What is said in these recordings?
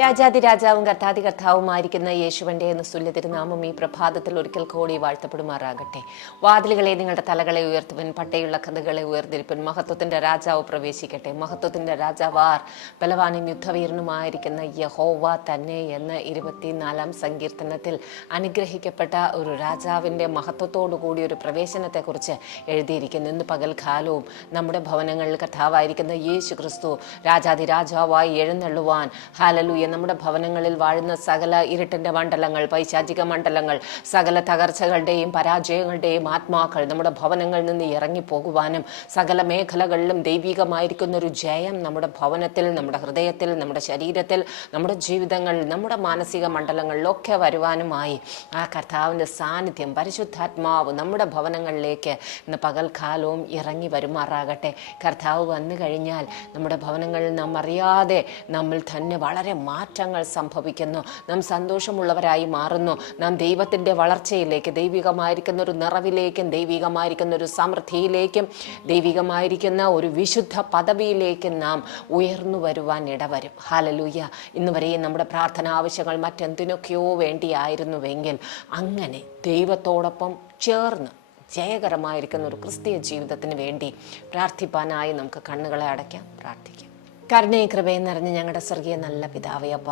രാജാതിരാജാവും കർത്താതി കർത്താവുമായിരിക്കുന്ന യേശുവന്റെ എന്ന സുല്യ തിരുനാമം ഈ പ്രഭാതത്തിൽ ഒരിക്കൽ കൂടി വാഴ്ത്തപ്പെടുമാറാകട്ടെ. വാതിലുകളെ നിങ്ങളുടെ തലകളെ ഉയർത്തുവൻ പട്ടയുള്ള കഥകളെ ഉയർത്തിരിപ്പൻ മഹത്വത്തിന്റെ രാജാവ് പ്രവേശിക്കട്ടെ. മഹത്വത്തിന്റെ രാജാവാർ ബലവാനും യുദ്ധവീരനുമായിരിക്കുന്ന യഹോവ തന്നെ എന്ന് ഇരുപത്തിനാലാം സങ്കീർത്തനത്തിൽ അനുഗ്രഹിക്കപ്പെട്ട ഒരു രാജാവിന്റെ മഹത്വത്തോടു കൂടി ഒരു പ്രവേശനത്തെക്കുറിച്ച് എഴുതിയിരിക്കുന്നു. ഇന്ന് പകൽക്കാലവും നമ്മുടെ ഭവനങ്ങളിൽ കഥാവായിരിക്കുന്ന യേശു ക്രിസ്തു രാജാതിരാജാവായി എഴുന്നള്ളുവാൻ ഹാലലൂയ നമ്മുടെ ഭവനങ്ങളിൽ വാഴുന്ന സകല ഇരുട്ടിന്റെ മണ്ഡലങ്ങൾ പൈശാചിക മണ്ഡലങ്ങൾ സകല തകർച്ചകളുടെയും പരാജയങ്ങളുടെയും ആത്മാക്കൾ നമ്മുടെ ഭവനങ്ങളിൽ നിന്ന് ഇറങ്ങിപ്പോകുവാനും സകല മേഖലകളിലും ദൈവികമായിരിക്കുന്ന ഒരു ജയം നമ്മുടെ ഭവനത്തിൽ നമ്മുടെ ഹൃദയത്തിൽ നമ്മുടെ ശരീരത്തിൽ നമ്മുടെ ജീവിതങ്ങളിൽ നമ്മുടെ മാനസിക മണ്ഡലങ്ങളിലൊക്കെ വരുവാനുമായി ആ കർത്താവിന്റെ സാന്നിധ്യം പരിശുദ്ധാത്മാവ് നമ്മുടെ ഭവനങ്ങളിലേക്ക് ഇന്ന് പകൽക്കാലവും ഇറങ്ങി വരുമാറാകട്ടെ. കർത്താവ് വന്നു കഴിഞ്ഞാൽ നമ്മുടെ ഭവനങ്ങളിൽ നാം അറിയാതെ നമ്മൾ തന്നെ വളരെ മാറ്റങ്ങൾ സംഭവിക്കുന്നു. നാം സന്തോഷമുള്ളവരായി മാറുന്നു. നാം ദൈവത്തിന്റെ വളർച്ചയിലേക്ക് ദൈവികമായിരിക്കുന്ന ഒരു നിറവിലേക്കും ദൈവികമായിരിക്കുന്ന ഒരു സമൃദ്ധിയിലേക്കും ദൈവികമായിരിക്കുന്ന ഒരു വിശുദ്ധ പദവിയിലേക്കും നാം ഉയർന്നു വരുവാൻ ഇടവരും. ഹാലലൂയ ഇന്ന് വരെയും നമ്മുടെ പ്രാർത്ഥന ആവശ്യങ്ങൾ മറ്റെന്തിനൊക്കെയോ വേണ്ടിയായിരുന്നുവെങ്കിൽ അങ്ങനെ ദൈവത്തോടൊപ്പം ചേർന്ന് ജയകരമായിരിക്കുന്ന ഒരു ക്രിസ്തീയ ജീവിതത്തിന് വേണ്ടി പ്രാർത്ഥിപ്പാനായി നമുക്ക് കണ്ണുകളെ അടയ്ക്കാം പ്രാർത്ഥിക്കാം. കരുണയും കൃപയും നിറഞ്ഞ് ഞങ്ങളുടെ സ്വർഗീയ നല്ല പിതാവയപ്പ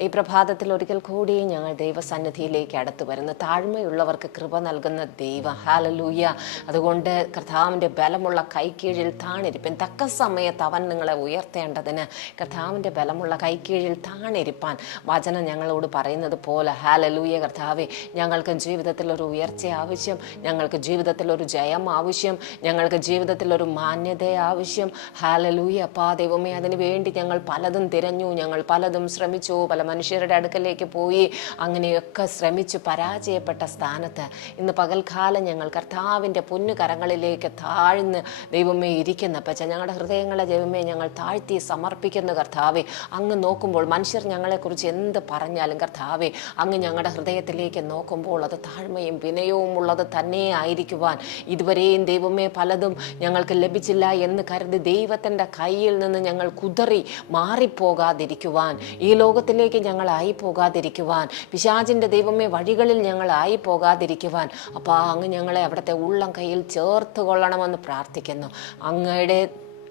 ഈ പ്രഭാതത്തിൽ ഒരിക്കൽ കൂടി ഞങ്ങൾ ദൈവസന്നിധിയിലേക്ക് അടുത്തു വരുന്നു. താഴ്മയുള്ളവർക്ക് കൃപ നൽകുന്ന ദൈവ. ഹാലലൂയ അതുകൊണ്ട് കർത്താവിന്റെ ബലമുള്ള കൈക്കീഴിൽ താണിരിപ്പൻ. തക്ക സമയത്ത് അവൻ നിങ്ങളെ ഉയർത്തേണ്ടതിന് കർത്താവിന്റെ ബലമുള്ള കൈക്കീഴിൽ താണിരിപ്പാൻ വചനം ഞങ്ങളോട് പറയുന്നത് പോലെ. ഹാലലൂയ കർത്താവെ ഞങ്ങൾക്ക് ജീവിതത്തിൽ ഒരു ഉയർച്ച ആവശ്യം. ഞങ്ങൾക്ക് ജീവിതത്തിൽ ഒരു ജയം ആവശ്യം. ഞങ്ങൾക്ക് ജീവിതത്തിൽ ഒരു മാന്യത ആവശ്യം. ഹാലലൂയ അപ്പാ ദൈവമേ അതിന് വേണ്ടി ഞങ്ങൾ പലതും തിരഞ്ഞു ഞങ്ങൾ പലതും ശ്രമിച്ചു പല മനുഷ്യരുടെ അടുക്കലേക്ക് പോയി അങ്ങനെയൊക്കെ ശ്രമിച്ചു പരാജയപ്പെട്ട സ്ഥാനത്ത് ഇന്ന് പകൽക്കാലം ഞങ്ങൾ കർത്താവിന്റെ പൊന്നു കരങ്ങളിലേക്ക് താഴ്ന്ന് ദൈവമേ ഇരിക്കുന്ന. പച്ച ഞങ്ങളുടെ ഹൃദയങ്ങളെ ദൈവമേ ഞങ്ങൾ താഴ്ത്തി സമർപ്പിക്കുന്ന കർത്താവെ. അങ്ങ് നോക്കുമ്പോൾ മനുഷ്യർ ഞങ്ങളെക്കുറിച്ച് എന്ത് പറഞ്ഞാലും കർത്താവെ അങ്ങ് ഞങ്ങളുടെ ഹൃദയത്തിലേക്ക് നോക്കുമ്പോൾ അത് താഴ്മയും വിനയവും ഉള്ളത് തന്നെ ആയിരിക്കുവാൻ ഇതുവരെയും ദൈവമേ പലതും ഞങ്ങൾക്ക് ലഭിച്ചില്ല എന്ന് കരുതി ദൈവത്തിന്റെ കയ്യിൽ നിന്ന് ഞങ്ങൾ കുതറി മാറിപ്പോകാതിരിക്കുവാൻ ഈ ലോകത്തിലേക്ക് ഞങ്ങളായി പോകാതിരിക്കുവാൻ പിശാചിന്റെ ദൈവമേ വഴികളിൽ ഞങ്ങളായി പോകാതിരിക്കുവാൻ അപ്പോൾ അങ്ങ് ഞങ്ങളെ അവിടുത്തെ ഉള്ളം കയ്യിൽ ചേർത്ത് കൊള്ളണമെന്ന് പ്രാർത്ഥിക്കുന്നു. അങ്ങയുടെ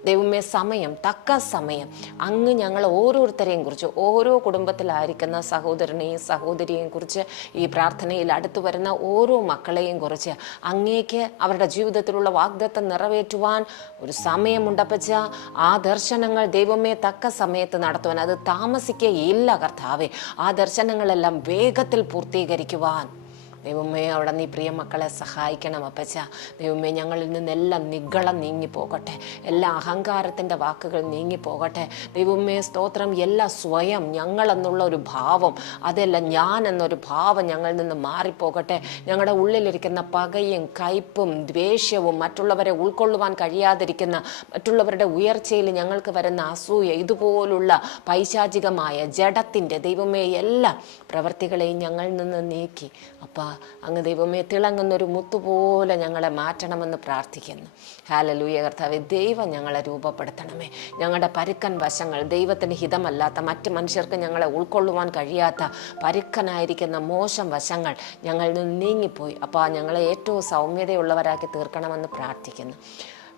ദൈവമേ സമയം തക്ക സമയം. അങ്ങ് ഞങ്ങൾ ഓരോരുത്തരെയും കുറിച്ച് ഓരോ കുടുംബത്തിലായിരിക്കുന്ന സഹോദരനെയും സഹോദരിയെയും കുറിച്ച് ഈ പ്രാർത്ഥനയിൽ അടുത്തു വരുന്ന ഓരോ മക്കളെയും കുറിച്ച് അങ്ങേക്ക് അവരുടെ ജീവിതത്തിലുള്ള വാഗ്ദത്തം നിറവേറ്റുവാൻ ഒരു സമയമുണ്ടപ്പച്ച ആ ദർശനങ്ങൾ ദൈവമേ തക്ക സമയത്ത് നടത്തുവാൻ അത് താമസിക്കുകയില്ല കർത്താവെ. ആ ദർശനങ്ങളെല്ലാം വേഗത്തിൽ പൂർത്തീകരിക്കുവാൻ. ദൈവമേ അവിടെ നീ പ്രിയ മക്കളെ സഹായിക്കണം അപ്പച്ച. ദൈവമേ ഞങ്ങളിൽ നിന്നെല്ലാം നിഗളം നീങ്ങിപ്പോകട്ടെ എല്ലാ അഹങ്കാരത്തിന്റെ വാക്കുകൾ നീങ്ങിപ്പോകട്ടെ ദൈവമേ സ്തോത്രം എല്ലാ സ്വയം ഞങ്ങളെന്നുള്ള ഒരു ഭാവം അതല്ല ഞാൻ എന്നൊരു ഭാവം ഞങ്ങളിൽ നിന്ന് മാറിപ്പോകട്ടെ. ഞങ്ങളുടെ ഉള്ളിലിരിക്കുന്ന പകയും കയ്പും ദ്വേഷ്യവും മറ്റുള്ളവരെ ഉൾക്കൊള്ളുവാൻ കഴിയാതിരിക്കുന്ന മറ്റുള്ളവരുടെ ഉയർച്ചയിൽ ഞങ്ങൾക്ക് വരുന്ന അസൂയ ഇതുപോലുള്ള പൈശാചികമായ ജഡത്തിന്റെ ദൈവമേ എല്ലാ പ്രവൃത്തികളെയും ഞങ്ങളിൽ നിന്ന് നീക്കി. അപ്പാ അങ്ങ് ദൈവമേ തിളങ്ങുന്നൊരു മുത്തുപോലെ ഞങ്ങളെ മാറ്റണമെന്ന് പ്രാർത്ഥിക്കുന്നു. ഹാലലൂയ കർത്താവെ ദൈവം ഞങ്ങളെ രൂപപ്പെടുത്തണമേ. ഞങ്ങളുടെ പരുക്കൻ വശങ്ങൾ ദൈവത്തിന് ഹിതമല്ലാത്ത മറ്റ് മനുഷ്യർക്ക് ഞങ്ങളെ ഉൾക്കൊള്ളുവാൻ കഴിയാത്ത പരുക്കനായിരിക്കുന്ന മോശം വശങ്ങൾ ഞങ്ങളിൽ നിന്ന് നീങ്ങിപ്പോയി. അപ്പോൾ ഞങ്ങളെ ഏറ്റവും സൗമ്യതയുള്ളവരാക്കി തീർക്കണമെന്ന് പ്രാർത്ഥിക്കുന്നു.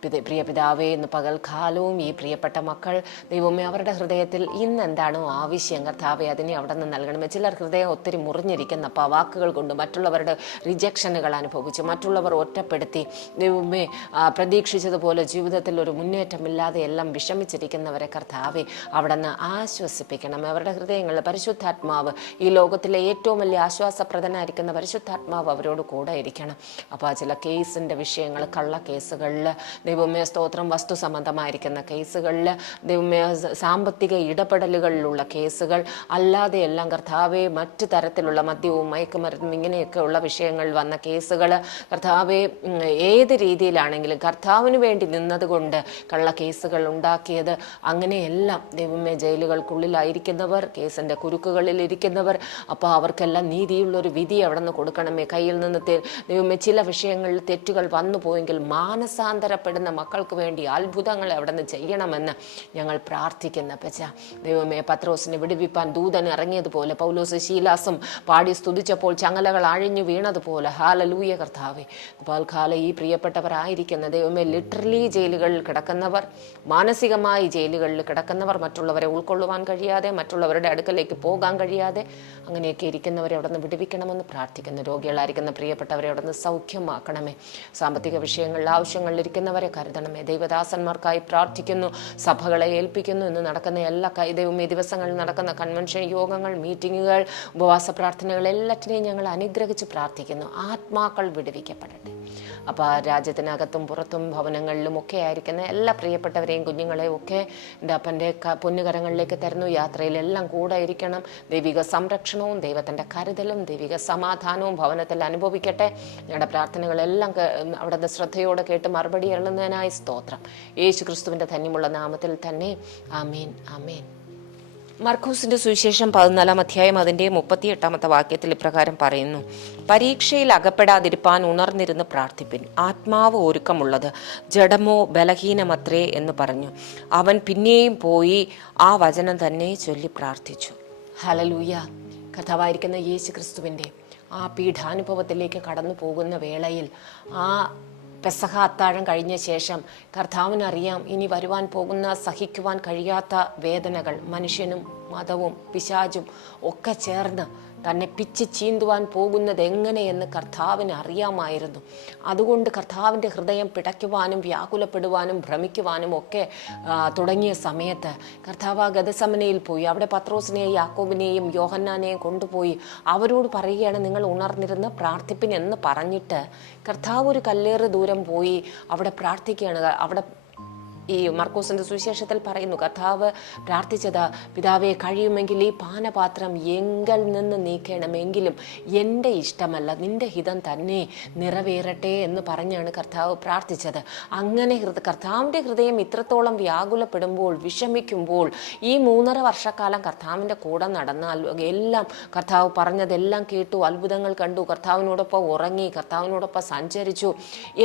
പ്രിയ പിതാവേ ഇന്ന് പകൽക്കാലവും ഈ പ്രിയപ്പെട്ട മക്കൾ ദൈവമേ അവരുടെ ഹൃദയത്തിൽ ഇന്ന് എന്താണോ ആവശ്യം? കർത്താവെ അതിനെ അവിടെ നിന്ന് നൽകണമേ. ചിലർ ഹൃദയം ഒത്തിരി മുറിഞ്ഞിരിക്കുന്ന അപ്പോൾ വാക്കുകൾ കൊണ്ട് മറ്റുള്ളവരുടെ റിജക്ഷനുകൾ അനുഭവിച്ചു. മറ്റുള്ളവർ ഒറ്റപ്പെടുത്തി. ദൈവമേ പ്രതീക്ഷിച്ചതുപോലെ ജീവിതത്തിൽ ഒരു മുന്നേറ്റമില്ലാതെ എല്ലാം വിഷമിച്ചിരിക്കുന്നവരെ കർത്താവെ അവിടെ നിന്ന് ആശ്വസിപ്പിക്കണം. അവരുടെ ഹൃദയങ്ങളിൽ പരിശുദ്ധാത്മാവ് ഈ ലോകത്തിലെ ഏറ്റവും വലിയ ആശ്വാസപ്രദനായിരിക്കുന്ന പരിശുദ്ധാത്മാവ് അവരോട് കൂടെ ഇരിക്കണം. അപ്പോൾ ചില കേസിന്റെ വിഷയങ്ങൾ കള്ള കേസുകളിൽ ദൈവമേ സ്തോത്രം. വസ്തു സംബന്ധമായിരിക്കുന്ന കേസുകളിൽ ദൈവമേ സാമ്പത്തിക ഇടപെടലുകളിലുള്ള കേസുകൾ അല്ലാതെ എല്ലാം കർത്താവെ മറ്റ് തരത്തിലുള്ള മദ്യവും മയക്കുമരുന്നും ഇങ്ങനെയൊക്കെയുള്ള വിഷയങ്ങൾ വന്ന കേസുകൾ കർത്താവെ ഏത് രീതിയിലാണെങ്കിലും കർത്താവിന് വേണ്ടി നിന്നതുകൊണ്ട് കള്ള കേസുകൾ ഉണ്ടാക്കിയത് അങ്ങനെയെല്ലാം ദൈവമേ ജയിലുകൾക്കുള്ളിലായിരിക്കുന്നവർ കേസിന്റെ കുരുക്കുകളിൽ ഇരിക്കുന്നവർ അപ്പോൾ അവർക്കെല്ലാം നീതിയുള്ളൊരു വിധി അവിടെ നിന്ന് കൊടുക്കണമേ. കയ്യിൽ നിന്ന് ദൈവമേ ചില വിഷയങ്ങളിൽ തെറ്റുകൾ വന്നു പോയെങ്കിൽ മാനസാന്തരപ്പെടുക പോരാടുന്ന മക്കൾക്ക് വേണ്ടി അത്ഭുതങ്ങൾ അവിടെ നിന്ന് ചെയ്യണമെന്ന് ഞങ്ങൾ പ്രാർത്ഥിക്കുന്ന പച്ച ദൈവമേ പത്രോസിനെ വിടുവിപ്പാൻ ദൂതൻ ഇറങ്ങിയതുപോലെ പൗലോസ് ശീലാസും പാടി സ്തുതിച്ചപ്പോൾ ചങ്ങലകൾ അഴിഞ്ഞു വീണതുപോലെ. ഹാലലൂയ കർത്താവെ. പാൽക്കാല ഈ പ്രിയപ്പെട്ടവരായിരിക്കുന്ന ദൈവമേ ലിറ്ററലി ജയിലുകളിൽ കിടക്കുന്നവർ മാനസികമായി ജയിലുകളിൽ കിടക്കുന്നവർ മറ്റുള്ളവരെ ഉൾക്കൊള്ളുവാൻ കഴിയാതെ മറ്റുള്ളവരുടെ അടുക്കലേക്ക് പോകാൻ കഴിയാതെ അങ്ങനെയൊക്കെ ഇരിക്കുന്നവരെ അവിടെ നിന്ന് വിടുവിക്കണമെന്ന് പ്രാർത്ഥിക്കുന്നു. രോഗികളായിരിക്കുന്ന പ്രിയപ്പെട്ടവരെ അവിടെ നിന്ന് സൗഖ്യമാക്കണമേ. സാമ്പത്തിക വിഷയങ്ങളിൽ ആവശ്യങ്ങളിൽ ഇരിക്കുന്നവരെ കരുതണമേ. ദൈവദാസന്മാർക്കായി പ്രാർത്ഥിക്കുന്നു സഭകളെ ഏൽപ്പിക്കുന്നു ഇന്ന് നടക്കുന്ന എല്ലാ കൈതവും ഈ ദിവസങ്ങളിൽ നടക്കുന്ന കൺവെൻഷൻ യോഗങ്ങൾ മീറ്റിങ്ങുകൾ ഉപവാസ പ്രാർത്ഥനകൾ എല്ലാറ്റിനെയും ഞങ്ങൾ അനുഗ്രഹിച്ച് പ്രാർത്ഥിക്കുന്നു. ആത്മാക്കൾ വിടുവിക്കപ്പെടട്ടെ. അപ്പോൾ രാജ്യത്തിനകത്തും പുറത്തും ഭവനങ്ങളിലും ഒക്കെ ആയിരിക്കുന്ന എല്ലാ പ്രിയപ്പെട്ടവരെയും കുഞ്ഞുങ്ങളെയും ഒക്കെ എന്റെ അപ്പന്റെ പൊന്നുകരങ്ങളിലേക്ക് തരുന്നു. യാത്രയിലെല്ലാം കൂടെ ഇരിക്കണം. ദൈവിക സംരക്ഷണവും ദൈവത്തിന്റെ കരുതലും ദൈവിക സമാധാനവും ഭവനത്തിൽ അനുഭവിക്കട്ടെ. ഞങ്ങളുടെ പ്രാർത്ഥനകളെല്ലാം അവിടുത്തെ ശ്രദ്ധയോടെ കേട്ട് മറുപടി എഴുതുന്നതിനായി സ്തോത്രം. യേശു ക്രിസ്തുവിന്റെ ധന്യമുള്ള നാമത്തിൽ തന്നെ അമേൻ അമേൻ മർക്കൂസിന്റെ സുവിശേഷം പതിനാലാം അധ്യായം അതിന്റെ മുപ്പത്തിയെട്ടാമത്തെ വാക്യത്തിൽ ഇപ്രകാരം പറയുന്നു. പരീക്ഷയിൽ അകപ്പെടാതിരിപ്പാൻ ഉണർന്നിരുന്ന് പ്രാർത്ഥിപ്പിൻ. ആത്മാവ് ഒരുക്കമുള്ളത് ജഡമോ ബലഹീനമത്രേ എന്ന് പറഞ്ഞു. അവൻ പിന്നെയും പോയി ആ വചനം തന്നെ ചൊല്ലി പ്രാർത്ഥിച്ചു. ഹലലൂയ കഥാവായിരിക്കുന്ന യേശു ക്രിസ്തുവിന്റെ ആ പീഠാനുഭവത്തിലേക്ക് കടന്നു പോകുന്ന വേളയിൽ ആ പെസഹ അത്താഴം കഴിഞ്ഞ ശേഷം കർത്താവിനറിയാം ഇനി വരുവാൻ പോകുന്ന സഹിക്കുവാൻ കഴിയാത്ത വേദനകൾ മനുഷ്യനും മതവും പിശാചും ഒക്കെ ചേർന്ന് തന്നെ പിച്ച് ചീന്തുവാൻ പോകുന്നത് എങ്ങനെയെന്ന് കർത്താവിന് അറിയാമായിരുന്നു. അതുകൊണ്ട് കർത്താവിന്റെ ഹൃദയം പിടയ്ക്കുവാനും വ്യാകുലപ്പെടുവാനും ഭ്രമിക്കുവാനും ഒക്കെ തുടങ്ങിയ സമയത്ത് കർത്താവ് ഗതസമനയിൽ പോയി. അവിടെ പത്രോസിനെയും യാക്കോബിനെയും യോഹന്നാനെയും കൊണ്ടുപോയി. അവരോട് പറയുകയാണ് നിങ്ങൾ ഉണർന്നിരുന്ന് പ്രാർത്ഥിപ്പിൻ എന്ന് പറഞ്ഞിട്ട് കർത്താവ് ഒരു കല്ലേറ് ദൂരം പോയി അവിടെ പ്രാർത്ഥിക്കുകയാണ്. അവിടെ ഈ മർക്കോസിന്റെ സുവിശേഷത്തിൽ പറയുന്നു കർത്താവ് പ്രാർത്ഥിച്ചത് പിതാവെ കഴിയുമെങ്കിൽ ഈ പാനപാത്രം എങ്കിൽ നിന്ന് നീക്കണമെങ്കിലും എന്റെ ഇഷ്ടമല്ല നിന്റെ ഹിതം തന്നെ നിറവേറട്ടെ എന്ന് പറഞ്ഞാണ് കർത്താവ് പ്രാർത്ഥിച്ചത്. അങ്ങനെ ഹൃദ കർത്താവിന്റെ ഹൃദയം ഇത്രത്തോളം വ്യാകുലപ്പെടുമ്പോൾ വിഷമിക്കുമ്പോൾ ഈ മൂന്നര വർഷക്കാലം കർത്താവിന്റെ കൂടെ നടന്നാൽ എല്ലാം കർത്താവ് പറഞ്ഞതെല്ലാം കേട്ടു അത്ഭുതങ്ങൾ കണ്ടു കർത്താവിനോടൊപ്പം ഉറങ്ങി കർത്താവിനോടൊപ്പം സഞ്ചരിച്ചു.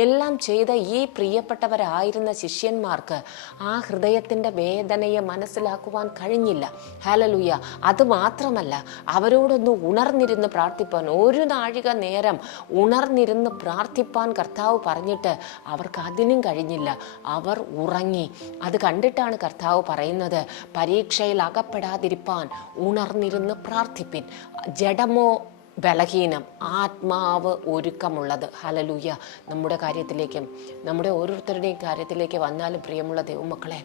എല്ലാം ചെയ്ത ഈ പ്രിയപ്പെട്ടവരായിരുന്ന ശിഷ്യന്മാർക്ക് ആ ഹൃദയത്തിന്റെ വേദനയെ മനസ്സിലാക്കുവാൻ കഴിഞ്ഞില്ല. ഹലലുയ അത് മാത്രമല്ല അവരോടൊന്ന് ഉണർന്നിരുന്ന് പ്രാർത്ഥിപ്പാൻ ഒരു നാഴിക നേരം ഉണർന്നിരുന്ന് പ്രാർത്ഥിപ്പാൻ കർത്താവ് പറഞ്ഞിട്ട് അവർക്ക് അതിനും കഴിഞ്ഞില്ല. അവർ ഉറങ്ങി. അത് കണ്ടിട്ടാണ് കർത്താവ് പറയുന്നത് പരീക്ഷയിൽ അകപ്പെടാതിരിപ്പാൻ ഉണർന്നിരുന്ന് പ്രാർത്ഥിപ്പിൻ. ജഡമോ ബലഹീനം ആത്മാവ് ഒരുക്കമുള്ളത്. ഹലലൂയ നമ്മുടെ കാര്യത്തിലേക്കും നമ്മുടെ ഓരോരുത്തരുടെയും കാര്യത്തിലേക്ക് വന്നാലും പ്രിയമുള്ള ദൈവമക്കളെ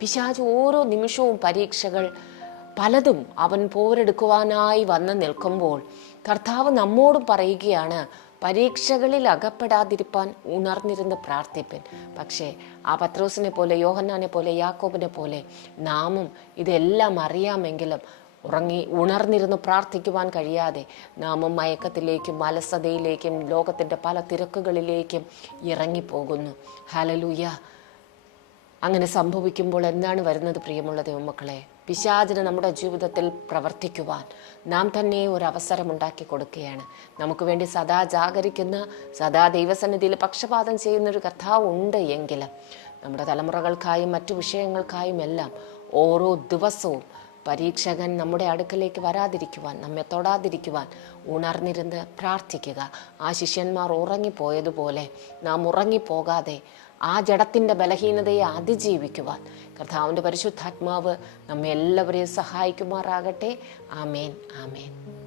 പിശാജ് ഓരോ നിമിഷവും പരീക്ഷകൾ പലതും അവൻ പോരെടുക്കുവാനായി വന്ന് നിൽക്കുമ്പോൾ കർത്താവ് നമ്മോടും പറയുകയാണ് പരീക്ഷകളിൽ അകപ്പെടാതിരിപ്പാൻ ഉണർന്നിരുന്ന് പ്രാർത്ഥിപ്പൻ. പക്ഷേ ആ പത്രോസിനെ പോലെ യോഹന്നാനെ പോലെ യാക്കോബിനെ പോലെ നാമും ഇതെല്ലാം അറിയാമെങ്കിലും ഉറങ്ങി ഉണർന്നിരുന്ന് പ്രാർത്ഥിക്കുവാൻ കഴിയാതെ നാമും മയക്കത്തിലേക്കും അലസതയിലേക്കും ലോകത്തിന്റെ പല തിരക്കുകളിലേക്കും ഇറങ്ങിപ്പോകുന്നു. ഹലലൂയ അങ്ങനെ സംഭവിക്കുമ്പോൾ എന്താണ് വരുന്നത് പ്രിയമുള്ള ദൈവമക്കളെ? പിശാചിന് നമ്മുടെ ജീവിതത്തിൽ പ്രവർത്തിക്കുവാൻ നാം തന്നെ ഒരു അവസരം ഉണ്ടാക്കി കൊടുക്കുകയാണ്. നമുക്ക് വേണ്ടി സദാ ജാഗരിക്കുന്ന സദാ ദൈവസന്നിധിയിൽ പക്ഷപാതം ചെയ്യുന്ന ഒരു കർത്താവ് ഉണ്ട് എങ്കിലും നമ്മുടെ തലമുറകൾക്കായും മറ്റു വിഷയങ്ങൾക്കായും എല്ലാം ഓരോ ദിവസവും പരീക്ഷകൻ നമ്മുടെ അടുക്കലേക്ക് വരാതിരിക്കുവാൻ നമ്മെ തൊടാതിരിക്കുവാൻ ഉണർന്നിരുന്ന് പ്രാർത്ഥിക്കുക. ആ ശിഷ്യന്മാർ ഉറങ്ങിപ്പോയതുപോലെ നാം ഉറങ്ങിപ്പോകാതെ ആ ജഡത്തിന്റെ ബലഹീനതയെ അതിജീവിക്കുവാൻ കർത്താവിന്റെ പരിശുദ്ധാത്മാവ് നമ്മെ എല്ലാവരെയും സഹായിക്കുമാറാകട്ടെ. ആമേൻ ആമേൻ.